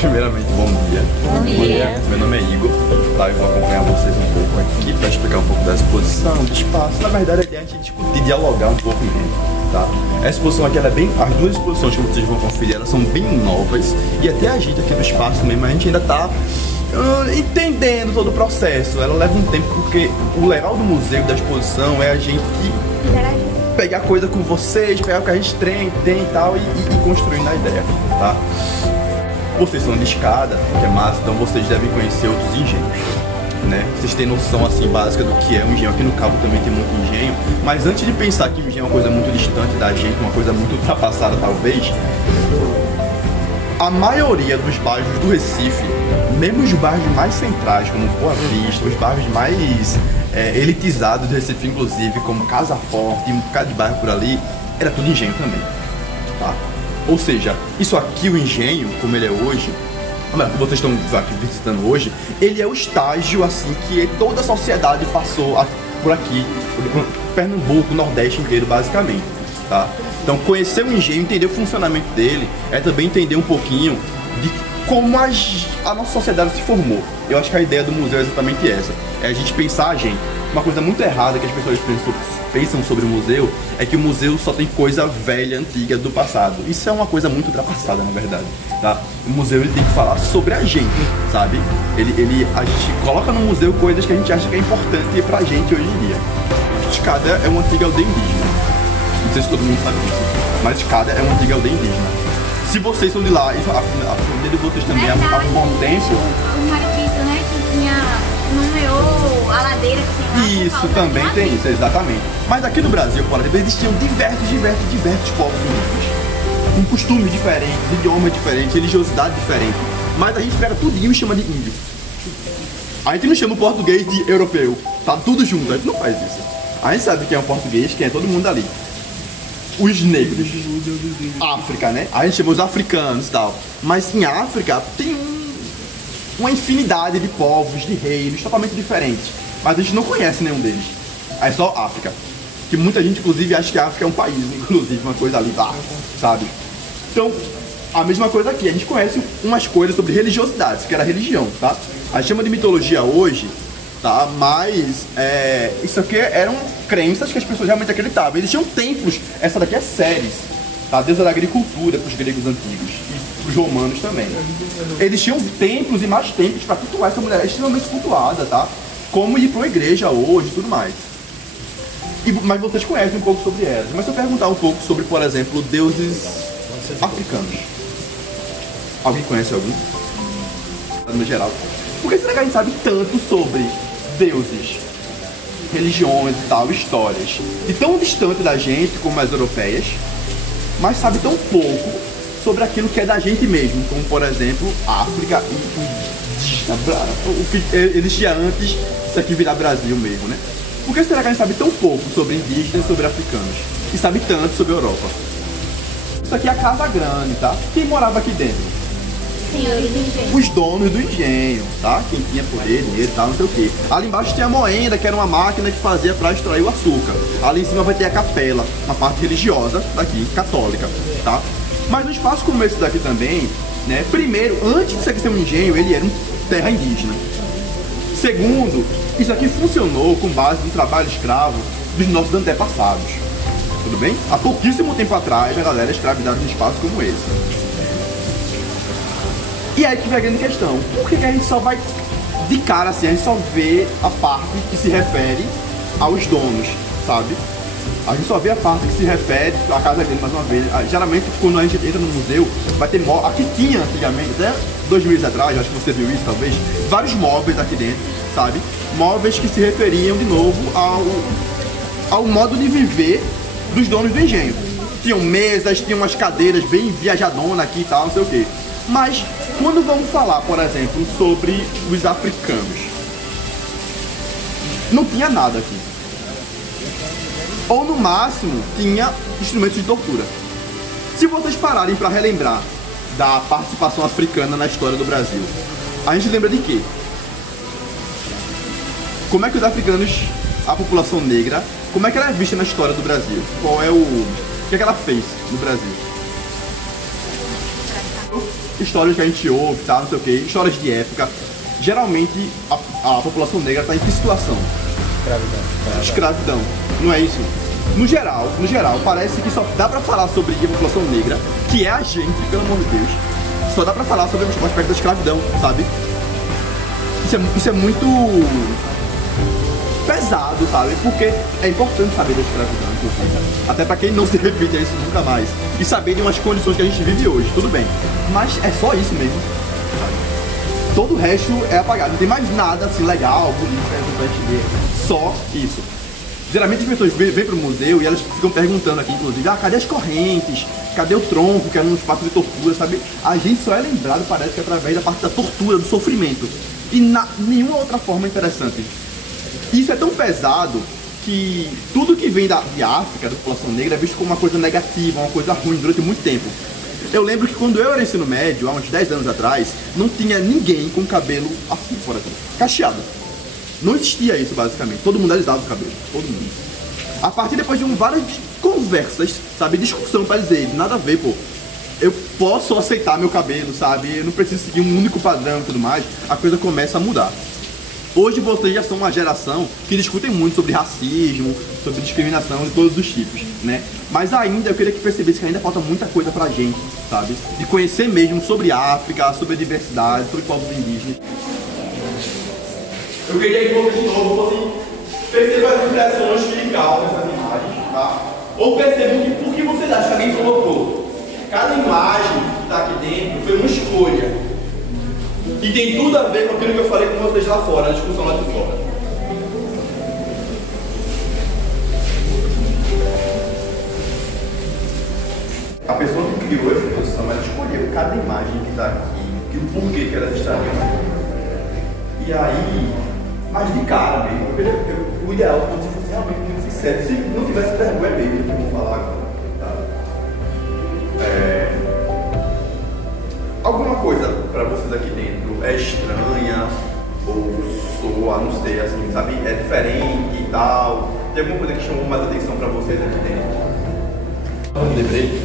Primeiramente, bom dia. Bom dia. Meu nome é Igor, tá? Eu vou acompanhar vocês um pouco aqui para explicar um pouco da exposição, do espaço. Na verdade, a ideia é a gente discutir, dialogar um pouco mesmo, tá? A exposição aqui, ela é bem... As duas exposições que vocês vão conferir, elas são bem novas. E até a gente aqui do espaço mesmo, a gente ainda tá entendendo todo o processo. Ela leva um tempo, porque o legal do museu, da exposição, é a gente pegar coisa com vocês, pegar o que a gente tem e tal, e construindo a ideia, tá? Vocês são de escada, que é massa, então vocês devem conhecer outros engenhos, né? Vocês têm noção assim básica do que é um engenho. Aqui no Cabo também tem muito engenho, mas antes de pensar que o engenho é uma coisa muito distante da gente, uma coisa muito ultrapassada talvez, a maioria dos bairros do Recife, mesmo os bairros mais centrais, como Boa Vista, os bairros mais elitizados do Recife, inclusive, como Casa Forte e um bocado de bairro por ali, era tudo engenho também, tá? Ou seja, isso aqui, o engenho, como ele é hoje, que vocês estão aqui visitando hoje, ele é o estágio assim que toda a sociedade passou por aqui, por Pernambuco, Nordeste inteiro, basicamente, tá? Então, conhecer o engenho, entender o funcionamento dele, é também entender um pouquinho de como a nossa sociedade se formou. Eu acho que a ideia do museu é exatamente essa. É a gente pensar, gente, uma coisa muito errada que as pessoas pensam sobre o museu é que o museu só tem coisa velha, antiga, do passado. Isso é uma coisa muito ultrapassada, na verdade, tá? O museu, ele tem que falar sobre a gente, sabe? A gente coloca no museu coisas que a gente acha que é importante pra gente hoje em dia. Escada é uma antiga aldeia indígena. Não sei se todo mundo sabe disso, mas Escada é uma antiga aldeia indígena. Se vocês são de lá, e a família de vocês também há um bom tempo... O Maripito, né, que tinha... nomeou a ladeira que tinha lá. Isso, também tem isso, exatamente. Mas aqui no Brasil, por exemplo, existiam diversos povos indígenas. Com costumes diferentes, idiomas diferentes, religiosidade diferente. Mas a gente pega tudinho e chama de índio. A gente não chama o português de europeu. Tá tudo junto, a gente não faz isso. A gente sabe quem é o português, quem é todo mundo ali. Os negros, África, né? A gente chama os africanos e tal. Mas em África tem uma infinidade de povos, de reinos totalmente diferentes. Mas a gente não conhece nenhum deles. É só África. Que muita gente, inclusive, acha que a África é um país, inclusive, uma coisa ali, sabe? Então, a mesma coisa aqui. A gente conhece umas coisas sobre religiosidades, que era religião, tá? A gente chama de mitologia hoje, tá? Mas isso aqui eram crenças que as pessoas realmente acreditavam. Existiam templos, essa daqui é Ceres, tá? A deusa da agricultura para os gregos antigos e para os romanos também. Existiam templos e mais templos para cultuar essa mulher extremamente cultuada, tá? Como ir para uma igreja hoje e tudo mais. Mas vocês conhecem um pouco sobre elas. Mas se eu perguntar um pouco sobre, por exemplo, deuses africanos. Alguém conhece algum? No geral. Por que será que a gente sabe tanto sobre deuses, religiões e tal, histórias, de tão distante da gente como as europeias, mas sabe tão pouco sobre aquilo que é da gente mesmo, como por exemplo África e o que existia antes disso aqui virar Brasil mesmo, né? Por que será que a gente sabe tão pouco sobre indígenas e sobre africanos e sabe tanto sobre a Europa? Isso aqui é a Casa Grande, tá? Quem morava aqui dentro? Os donos do engenho, tá? Quem tinha poder, dinheiro e tal, não sei o que. Ali embaixo tinha a moenda, que era uma máquina que fazia para extrair o açúcar. Ali em cima vai ter a capela, uma parte religiosa daqui, católica, tá? Mas no espaço como esse daqui também, né? Primeiro, antes de isso aqui ser um engenho, ele era uma terra indígena. Segundo, isso aqui funcionou com base no trabalho escravo dos nossos antepassados. Tudo bem? Há pouquíssimo tempo atrás, a galera escravizava num espaço como esse. E aí que vem a grande questão, por que a gente só vai de cara assim, a gente só vê a parte que se refere aos donos, sabe? A gente só vê a parte que se refere à casa dele, mais uma vez. Geralmente quando a gente entra no museu, vai ter móveis, aqui tinha antigamente, até 2 meses atrás, acho que você viu isso talvez, vários móveis aqui dentro, sabe? Móveis que se referiam de novo ao modo de viver dos donos do engenho. Tinham mesas, tinham umas cadeiras bem viajadona aqui e tal, não sei o que. Mas quando vamos falar, por exemplo, sobre os africanos, não tinha nada aqui. Ou no máximo, tinha instrumentos de tortura. Se vocês pararem para relembrar da participação africana na história do Brasil, a gente lembra de quê? Como é que os africanos, a população negra, como é que ela é vista na história do Brasil? O que é que ela fez no Brasil? histórias que a gente ouve, tá, não sei o que, histórias de época, geralmente a população negra está em que situação? Escravidão. Não é isso? No geral, parece que só dá pra falar sobre a população negra, que é a gente, pelo amor de Deus, só dá pra falar sobre o aspecto da escravidão, sabe? Isso é muito pesado, sabe? Porque é importante saber da escravidão, inclusive. Até pra quem não se repite a isso nunca mais. E saber de umas condições que a gente vive hoje, tudo bem. Mas é só isso mesmo, sabe? Todo o resto é apagado, não tem mais nada assim legal, bonito, pra gente ver. Só isso. Geralmente as pessoas vêm pro museu e elas ficam perguntando aqui, inclusive, cadê as correntes? Cadê o tronco, que era um espaço de tortura, sabe? A gente só é lembrado, parece que através da parte da tortura, do sofrimento. E nenhuma outra forma interessante. Isso é tão pesado que tudo que vem de África, da população negra, é visto como uma coisa negativa, uma coisa ruim durante muito tempo. Eu lembro que quando eu era ensino médio, há uns 10 anos atrás, não tinha ninguém com cabelo assim, fora aqui, cacheado. Não existia isso, basicamente. Todo mundo alisava o cabelo, todo mundo. A partir depois de várias conversas, sabe, discussão pra dizer, nada a ver, pô. Eu posso aceitar meu cabelo, sabe? Eu não preciso seguir um único padrão e tudo mais. A coisa começa a mudar. Hoje vocês já são uma geração que discutem muito sobre racismo, sobre discriminação de todos os tipos, né? Mas ainda eu queria que percebesse que ainda falta muita coisa pra gente, sabe? De conhecer mesmo sobre a África, sobre a diversidade, sobre povos indígenas. Eu queria que vocês de novo fossem perceber as impressões que causam essas imagens, tá? Ou percebam que por que vocês acham que alguém colocou. Cada imagem que está aqui dentro foi uma escolha. E tem tudo a ver com aquilo que eu falei com vocês lá fora, na discussão lá de fora. A pessoa que criou essa exposição, ela escolheu cada imagem que está aqui e o porquê que elas estariam aqui. E aí, mas de cara mesmo, o ideal é que você fosse realmente muito sincero, se não tivesse vergonha mesmo, que eu vou falar agora. Tá? Alguma coisa para vocês aqui dentro é estranha ou soa, não sei, assim, sabe, é diferente e tal? Tem alguma coisa que chamou mais atenção para vocês aqui dentro? Eu lembrei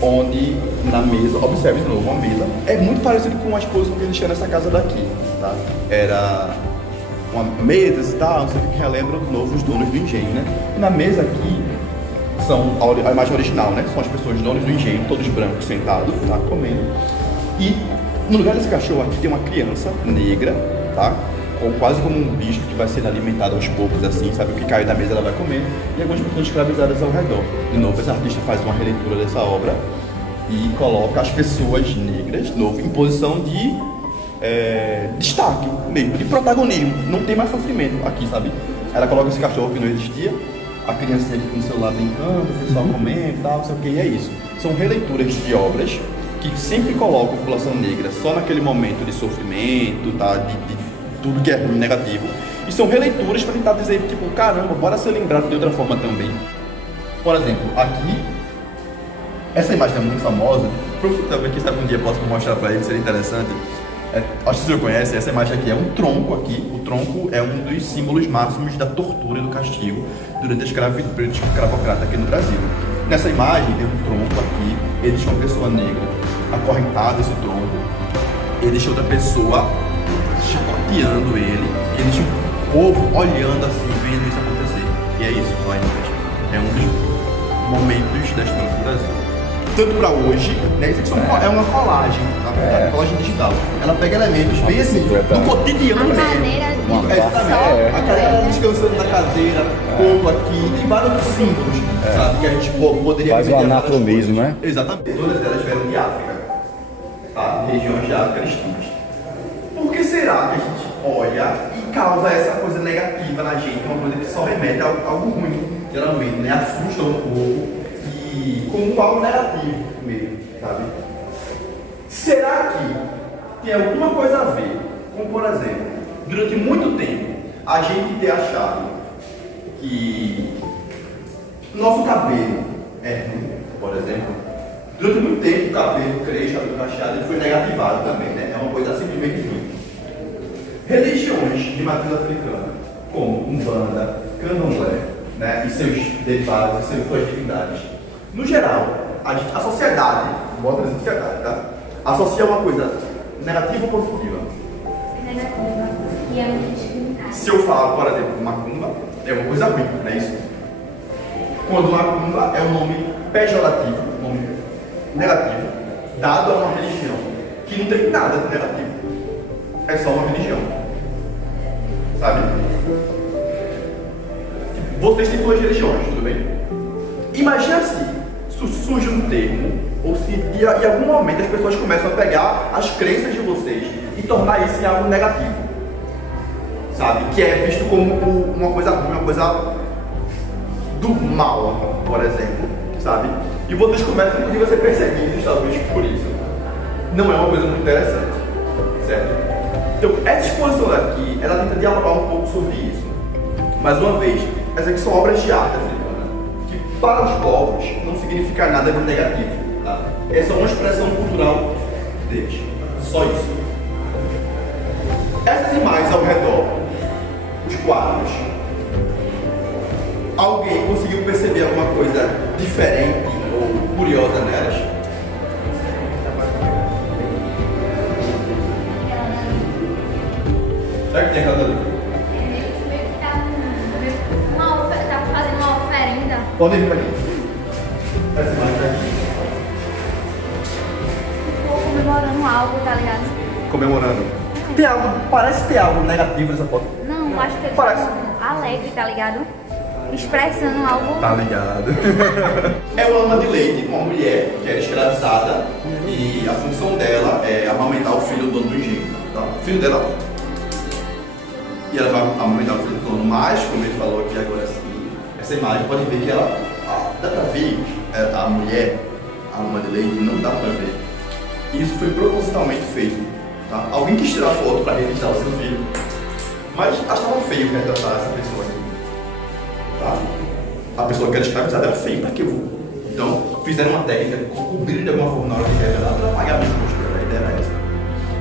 onde na mesa, observe de novo, uma mesa é muito parecido com uma exposição que existia nessa casa daqui, tá? Era uma mesa e tal, não sei o que relembra de novo os donos do engenho, né? E na mesa aqui são a imagem original, né? São as pessoas donos do engenho, todos brancos, sentados, tá? Comendo. E no lugar desse cachorro aqui tem uma criança negra, tá? Quase como um bicho que vai sendo alimentado aos poucos, assim, sabe? O que cai da mesa ela vai comer. E algumas pessoas escravizadas ao redor. De novo, esse artista faz uma releitura dessa obra e coloca as pessoas negras, de novo, em posição de destaque mesmo, de protagonismo. Não tem mais sofrimento aqui, sabe? Ela coloca esse cachorro que não existia, a criança aqui com o celular brincando, o pessoal comendo e tal, não sei o que, e é isso. São releituras de obras que sempre colocam a população negra só naquele momento de sofrimento, tá? De tudo que é ruim, negativo. E são releituras para tentar dizer, tipo, caramba, bora ser lembrado de outra forma também. Por exemplo, aqui, essa imagem é muito famosa. Talvez quem sabe um dia posso mostrar para ele, seria interessante. Acho que você conhece, essa imagem aqui é um tronco aqui. O tronco é um dos símbolos máximos da tortura e do castigo durante a escravocrata aqui no Brasil. Nessa imagem tem um tronco aqui, ele deixa uma pessoa negra acorrentada esse tronco, ele deixa outra pessoa chicoteando ele, e ele deixa o povo olhando assim, vendo isso acontecer. E é isso, só é um dos momentos da história do Brasil. Tanto para hoje, né? Isso aqui é uma colagem, tá? Colagem digital. Ela pega elementos bem assim, do cotidiano mesmo. Exatamente. A cadeira descansando na cadeira, pouco aqui, tem vários símbolos, sabe? Que a gente poderia faz o anacronismo, né? Exatamente. Todas elas vieram de África, tá? Regiões de África distintas. Por que será que a gente olha e causa essa coisa negativa na gente? Uma coisa que só remete a algo ruim, geralmente, né? Assusta um pouco. E como algo negativo mesmo, sabe? Será que tem alguma coisa a ver com, por exemplo, durante muito tempo, a gente ter achado que nosso cabelo é ruim, por exemplo? Durante muito tempo o cabelo cresce, o cabelo cacheado, ele foi negativado também, né? É uma coisa simplesmente ruim. Religiões de matriz africana, como Umbanda, Candomblé, né? E seus derivados, suas divindades. No geral, a sociedade, bota na sociedade, tá? Associa uma coisa negativa ou positiva? Negativa. E é muito discriminado. Se eu falar, por exemplo, macumba, é uma coisa ruim, não é isso? Quando macumba é um nome pejorativo, um nome negativo, dado a uma religião que não tem nada de negativo. É só uma religião. Sabe? Vocês têm duas religiões, tudo bem? Imagina se surge um termo, ou se em algum momento as pessoas começam a pegar as crenças de vocês e tornar isso em algo negativo. Sabe? Que é visto como uma coisa ruim, uma coisa do mal, por exemplo. Sabe? E vocês começam a ser perseguidos, talvez, por isso. Não é uma coisa muito interessante. Certo? Então, essa exposição daqui, ela tenta dialogar um pouco sobre isso. Mais uma vez, essas aqui são obras de arte africana, que para os povos não significa nada de negativo. Tá? É só uma expressão cultural deles. Só isso. Essas imagens ao redor, os quadros, alguém conseguiu perceber alguma coisa diferente ou curiosa nelas? Será que tem aquela ali? Meio que tá fazendo uma oferenda. Podem vir pra aqui. Essa imagem aqui. Ficou comemorando algo, tá ligado? Comemorando. Tem algo, parece ter algo negativo nessa foto. Não, eu acho que eles Parece. estão alegres, tá ligado? Expressando algo. Tá ligado. É uma ama de leite, uma mulher que é escravizada e a função dela é amamentar o filho do dono do engenho. Tá? O filho dela. E ela vai amamentar o filho do dono, mas, como ele falou aqui agora assim, essa imagem pode ver que ela. Dá pra ver a mulher, a ama de leite, não dá pra ver. Isso foi propositalmente feito. Tá? Alguém quis tirar foto para registrar o seu filho, mas achava feio retratar essa pessoa aqui. Tá? A pessoa que era escravizada era feia, para que eu vou? Então, fizeram uma técnica, cobriram de alguma forma na hora de revelar para apagar mesmo o rosto dela. A ideia era essa.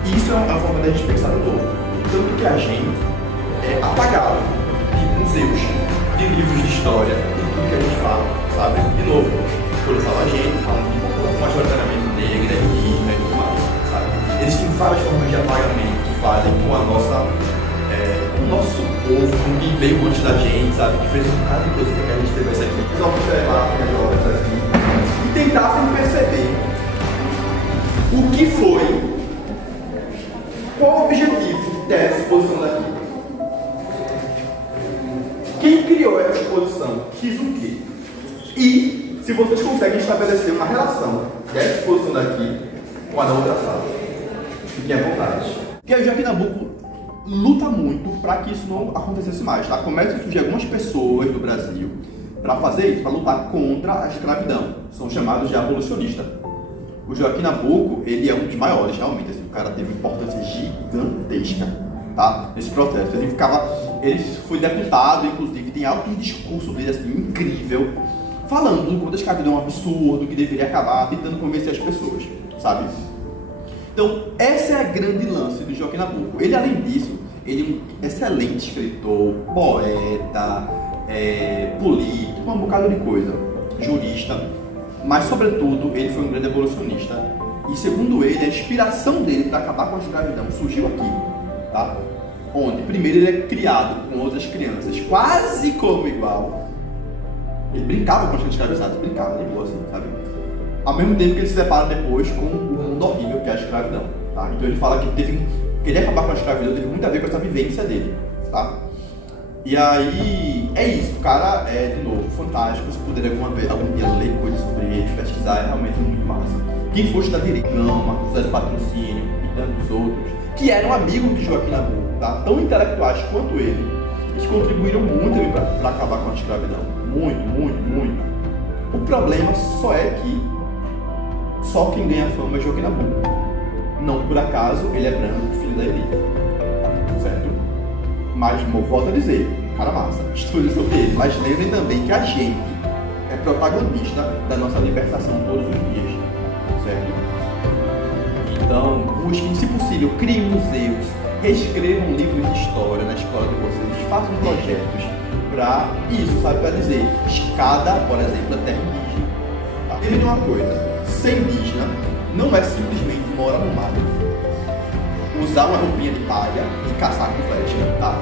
E isso é uma forma da gente pensar no todo. Tanto que a gente é apagado de museus, de livros de história, de tudo que a gente fala, sabe? De novo, quando eu falo a gente, falando de população majoritariamente negra, indígena e tudo mais, sabe? Existem várias formas de apagamento que fazem com a nossa, com o nosso povo, com quem veio antes da gente, sabe? Que fez um bocado de coisa que a gente teve essa aqui. Eles vão observar melhor aqui e tentassem perceber o que foi, qual o objetivo dessa exposição daqui. Quem criou essa exposição quis o quê? E se vocês conseguem estabelecer uma relação dessa exposição daqui com a da outra sala. Fiquem à vontade. Porque o Joaquim Nabuco luta muito para que isso não acontecesse mais, tá? Começa a surgir algumas pessoas do Brasil para fazer isso, para lutar contra a escravidão. São chamados de abolicionistas. O Joaquim Nabuco, ele é um dos maiores, realmente. Assim, o cara teve uma importância gigantesca, tá? Nesse processo. Ele foi deputado, inclusive, tem alto discurso dele, assim, incrível, falando do quanto a escravidão é um absurdo, que deveria acabar, tentando convencer as pessoas, sabe? Então, essa é a grande lance do Joaquim Nabuco. Ele, além disso, ele é um excelente escritor, poeta, político, um bocado de coisa, jurista, mas, sobretudo, ele foi um grande abolicionista. E, segundo ele, a inspiração dele para acabar com a escravidão surgiu aqui, tá? Onde, primeiro, ele é criado com outras crianças, quase como igual. Ele brincava com as escravizadas, brincava de boa, assim, sabe? Ao mesmo tempo que ele se depara depois com o mundo horrível que é a escravidão, tá? Então ele fala que querer acabar com a escravidão teve muito a ver com essa vivência dele, tá? E aí, é isso, o cara é, de novo, fantástico. Se puder algum dia ler coisas sobre ele, pesquisar, é realmente muito massa. Quem for estudar direito, Gama, José do Patrocínio e tantos outros, que eram amigos de Joaquim Nabuco, tá? Tão intelectuais quanto ele, eles contribuíram muito para acabar com a escravidão. Muito, muito, muito. O problema só é que só quem ganha fama é Joaquim Nabuco. Não por acaso ele é branco, filho da elite. Certo? Mas, volto a dizer, cara massa, estude sobre ele. Mas lembrem também que a gente é protagonista da nossa libertação todos os dias. Certo? Então, busquem, se possível, criem museus, reescrevam livros de história na escola de vocês, façam projetos para isso, sabe? Para dizer, escada, por exemplo, da terra indígena. Tá? Lembrem de uma coisa, ser indígena não é simplesmente morar no mato, usar uma roupinha de palha e caçar com flecha, tá?